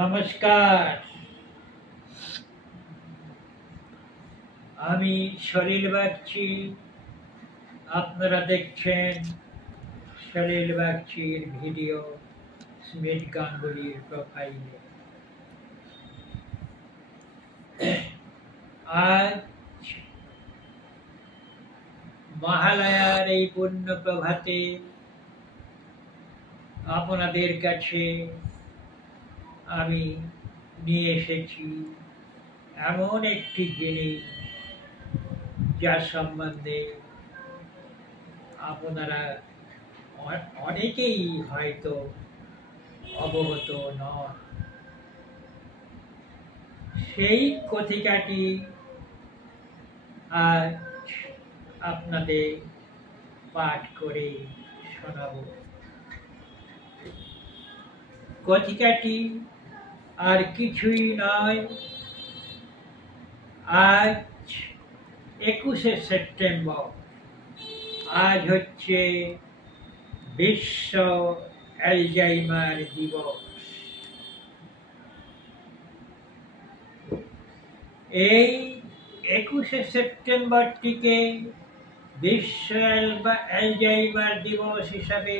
নমস্কার। আমি সলিল বাগচি। আপনারা দেখছেন সলিল বাগচির ভিডিও স্মিথ গাঙ্গুলির প্রোফাইলে। আজ মহালয়ার এই পূর্ণ প্রভাতে আপনাদের কাছে আমি নিয়ে এসেছি এমন একটি জিনিস যার সম্বন্ধে আপনারা অনেকেই হয়তো অবগত নন। সেই কথিকাটি আজ আপনাদের পাঠ করে শোনাব। কথিকাটি আর কিছুই নয়, আজ 21শে সেপ্টেম্বর। আজ হচ্ছে বিশ্ব অ্যালজাইমার দিবস। এই 21শে সেপ্টেম্বরটিকে বিশ্ব অ্যালজাইমার দিবস হিসাবে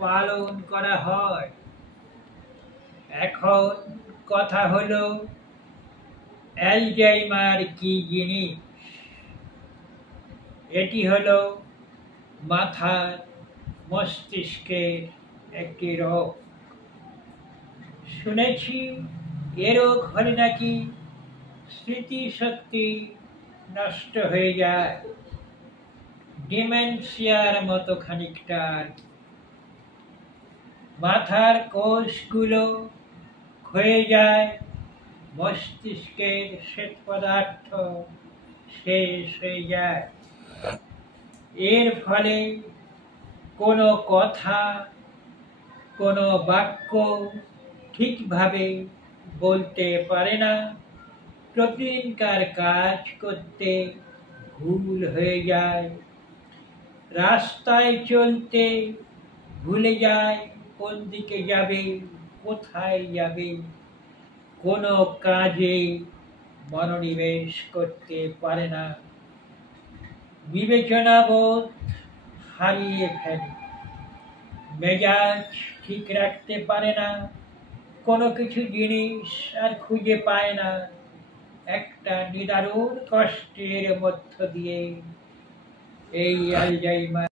পালন করা হয়। এখন কথা হলো, অ্যালজাইমার কি জিনিস? এটি হলো মাথার মস্তিষ্কের একটি রোগ। শুনেছি এ রোগ হলে নাকি স্মৃতিশক্তি নষ্ট হয়ে যায়, ডিমেনশিয়ার মতো খানিকটা। মাথার কোষগুলো ক্ষয়ে যায়, মস্তিষ্কের শ্বেত পদার্থ শেষ হয়ে যায়। এর ফলে কোনো কথা, কোনো বাক্য ঠিকভাবে বলতে পারে না, প্রতিদিনকার কাজ করতে ভুল হয়ে যায়, রাস্তায় চলতে ভুলে যায় কোন দিকে যাবে, কোথায় যাবে, কোনো কাজে মনোনিবেশ করতে পারে না, বিবেচনাবোধ হারিয়ে ফেলে, মেজাজ ঠিক রাখতে পারে না, কোনো কিছু জিনিস আর খুঁজে পায় না। একটা নিদারুণ কষ্টের মধ্য দিয়ে এই অ্যালজাইমার